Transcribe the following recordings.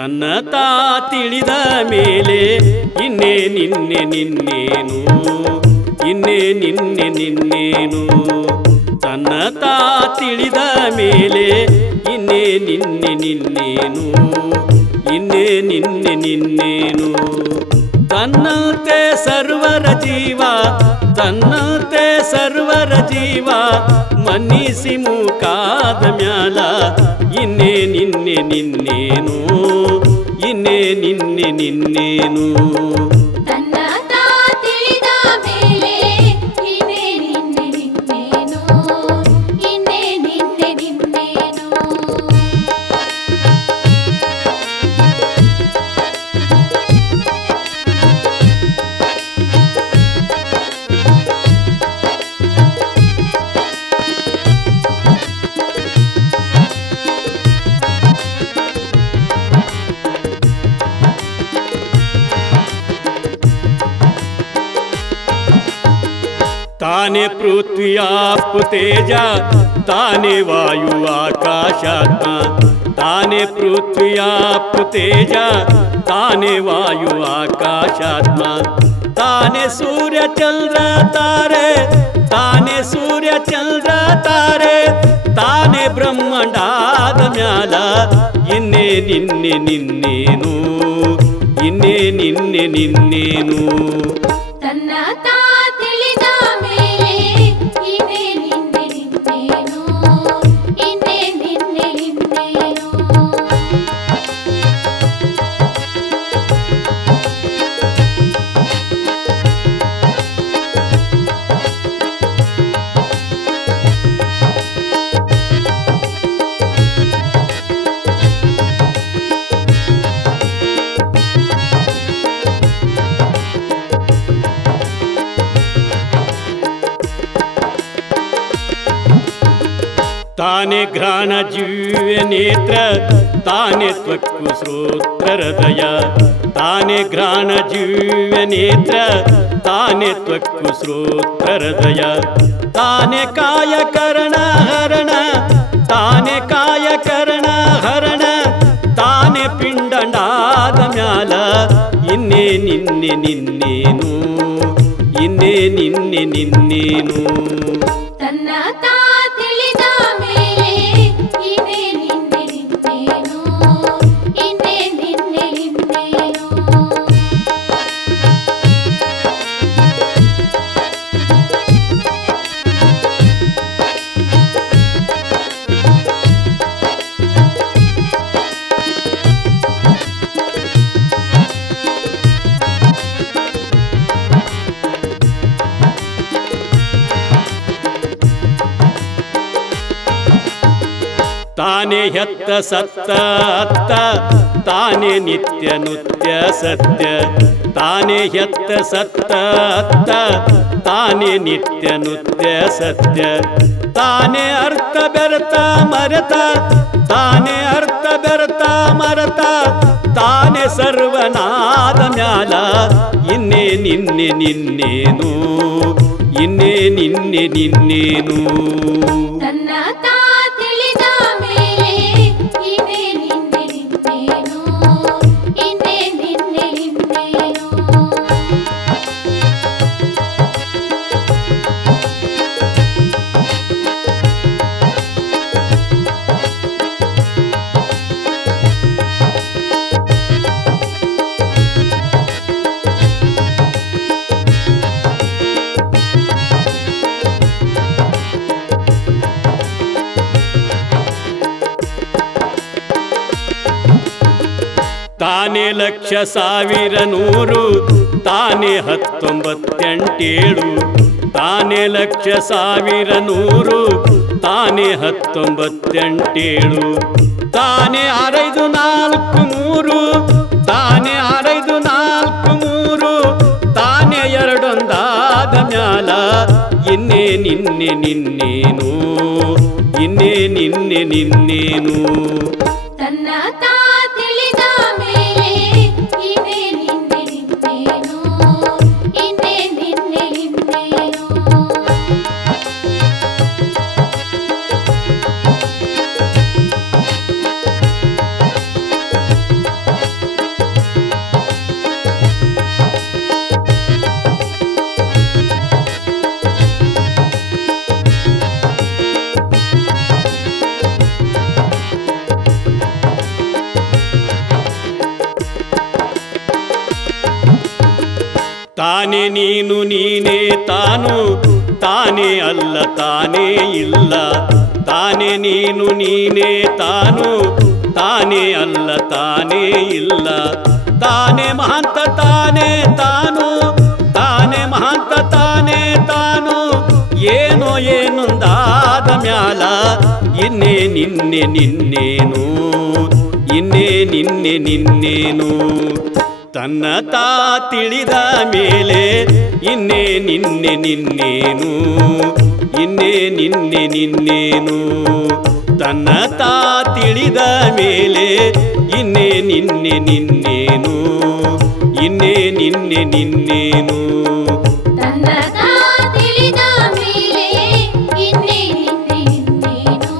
ತನ್ನ ತಾ ತಿಳಿದ ಮೇಲೆ ಇನ್ನೇ ನಿನ್ನೆ ನಿನ್ನೇನು ಇನ್ನೇ ನಿನ್ನೆ ನಿನ್ನೇನು ತನ್ನ ತಾ ತಿಳಿದ ಮೇಲೆ ಇನ್ನೇ ನಿನ್ನೆ ನಿನ್ನೇನು ಇನ್ನೇ ನಿನ್ನೆ ನಿನ್ನೇನು ತನ್ನಂತೆ ಸರ್ವರ ಜೀವ ತನ್ನಂತೆ ಸರ್ವರ ಜೀವ ಮನ್ನಿಸಿ ಮುಖಾದ ಮ್ಯಾಲ ಇನ್ನೇ ನಿನ್ನೆ ನಿನ್ನೇನು ಇನ್ನೇ ನಿನ್ನೆ ನಿನ್ನೇನು ತನ್ನ ತಾ ತಿಳಿದ ಮೇಲೆ ಇನ್ನೇ ನಿನ್ನೆ ನಿನ್ನೇನು ಇನ್ನೇ ನಿನ್ನೆ ನಿನ್ನೇನು ತಾನೇ ಪೃಥ್ವಿಯಾಪು ತೇಜ ತಾನೇ ವಾಯು ಆಕಾಶಾತ್ಮ ತಾನೇ ಪೃಥ್ವಿಯಾಪು ತೇಜ ತಾನೇ ವಾಯು ಆಕಾಶಾತ್ಮ ತಾನೇ ಸೂರ್ಯ ಚಂದ್ರ ತಾರೆ ತಾನೇ ಸೂರ್ಯ ಚಂದ್ರ ತಾರೆ ತಾನೇ ಬ್ರಹ್ಮಾಂಡಾದ ಮ್ಯಾಲ ಇನ್ನೇ ನಿನ್ನೆ ನಿನ್ನೇನು ಇನ್ನೇ ನಿನ್ನೆ ನಿನ್ನೇನು ತನ್ನ ತಾ ತಿಳಿದ ಮೇಲೆ ಇನ್ನೇ ನಿನ್ನೆ ನಿನ್ನೇನು ಇನ್ನೇ ನಿನ್ನೆ ನಿನ್ನೇನು ತಾನೇ ಘ್ರಾಣ ಜೀವ ನೇತ್ರ ತಾನೇ ತ್ವಕ್ಕು ಶ್ರೋತ್ರ ಹೃದಯ ತಾನೇ ಘ್ರಾಣ ಜೀವ ನೇತ್ರ ತಾನೇ ತ್ವಕ್ಕು ಶ್ರೋತ್ರ ಹೃದಯ ತಾನೇ ಕಾಯ ಕರಣ ಹರಣ ತಾನೇ ಕಾಯ ಕರಣ ಹರಣ ತಾನೇ ಪಿಂಡಾದ ಮ್ಯಾಲ ಇನ್ನೇ ನಿನ್ನೆ ನಿನ್ನೇನು ಇನ್ನೇ ನಿನ್ನೆ ನಿನ್ನೇನು ತನ್ನ ತಾ ತಿಳಿದ ಮೇಲೆ ಇನ್ನೇ ನಿನ್ನೆ ನಿನ್ನೇನು ಇನ್ನೇ ನಿನ್ನೆ ನಿನ್ನೇನು ತಾನೇ ಹೆತ್ತ ಸತ್ತ ಅತ್ತ ತಾನೇ ನಿತ್ಯ ನೃತ್ಯ ಸತ್ಯ ತಾನೇ ಹೆತ್ತ ಸತ್ತ ಅತ್ತ ತಾನೇ ನಿತ್ಯ ನೃತ್ಯ ಸತ್ಯ ತಾನೇ ಅರ್ಥ ಬೆರತ ಮರೆತ ತಾನೇ ಅರ್ಥ ಬೆರತ ಮರೆತ ತಾನೇ ಸರ್ವನಾದ ಮ್ಯಾಲ ಇನ್ನೇ ನಿನ್ನೆ ನಿನ್ನೇನು ಇನ್ನೇ ನಿನ್ನೆ ನಿನ್ನೇನು ತನ್ನ ತಾ ತಿಳಿದ ಮೇಲೆ ಇನ್ನೇ ನಿನ್ನೆ ನಿನ್ನೇನು ಇನ್ನೇ ನಿನ್ನೆ ನಿನ್ನೇನು ತಾನೇ ಲಕ್ಷ ಸಾವಿರ ನೂರು ತಾನೇ 1987 ತಾನೇ ಲಕ್ಷ ಸಾವಿರ ನೂರು ತಾನೇ 1987 ತಾನೇ 654 ತಾನೇ 654 ತಾನೇ ಎರಡೊಂದಾದ ಮ್ಯಾಲ ಇನ್ನೇ ನಿನ್ನೆ ನಿನ್ನೇನು ಇನ್ನೇ ನಿನ್ನೆ ನಿನ್ನೇನು ತನ್ನ ತಾ ತಿಳಿದ ಮೇಲೆ ಇನ್ನೇ ನಿನ್ನೆ ನಿನ್ನೇನು ಇನ್ನೇ ನಿನ್ನೆ ನಿನ್ನೇನು ತಾನೇ ನೀನು ನೀನೇ ತಾನು ತಾನೇ ಅಲ್ಲ ತಾನೇ ಇಲ್ಲ ತಾನೇ ನೀನು ನೀನೇ ತಾನು ತಾನೇ ಅಲ್ಲ ತಾನೇ ಇಲ್ಲ ತಾನೇ ಮಹಾಂತ ತಾನೇ ತಾನು ತಾನೇ ಮಹಾಂತ ತಾನೇ ತಾನು ಏನೋ ಏನೊಂದಾದ ಮ್ಯಾಲ ಇನ್ನೇ ನಿನ್ನೆ ನಿನ್ನೇನು ಇನ್ನೇ ನಿನ್ನೆ ನಿನ್ನೇನು ತನ್ನ ತಾ ತಿಳಿದ ಮೇಲೆ ಇನ್ನೇ ನಿನ್ನೆ ನಿನ್ನೇನು ಇನ್ನೇ ನಿನ್ನೆ ನಿನ್ನೇನು ತನ್ನ ತಾ ತಿಳಿದ ಮೇಲೆ ಇನ್ನೇ ನಿನ್ನೆ ನಿನ್ನೇನು ಇನ್ನೇ ನಿನ್ನೆ ನಿನ್ನೇನು ತನ್ನ ತಾ ತಿಳಿದ ಮೇಲೆ ಇನ್ನೇ ನಿನ್ನೆ ನಿನ್ನೇನು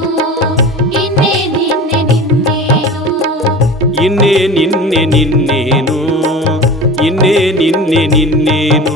ಇನ್ನೇ ನಿನ್ನೆ ನಿನ್ನೇನು ಇನ್ನೇ ನಿನ್ನೆ ನಿನ್ನೇನು ಇನ್ನೇ ನಿನ್ನೆ ನಿನ್ನೇನು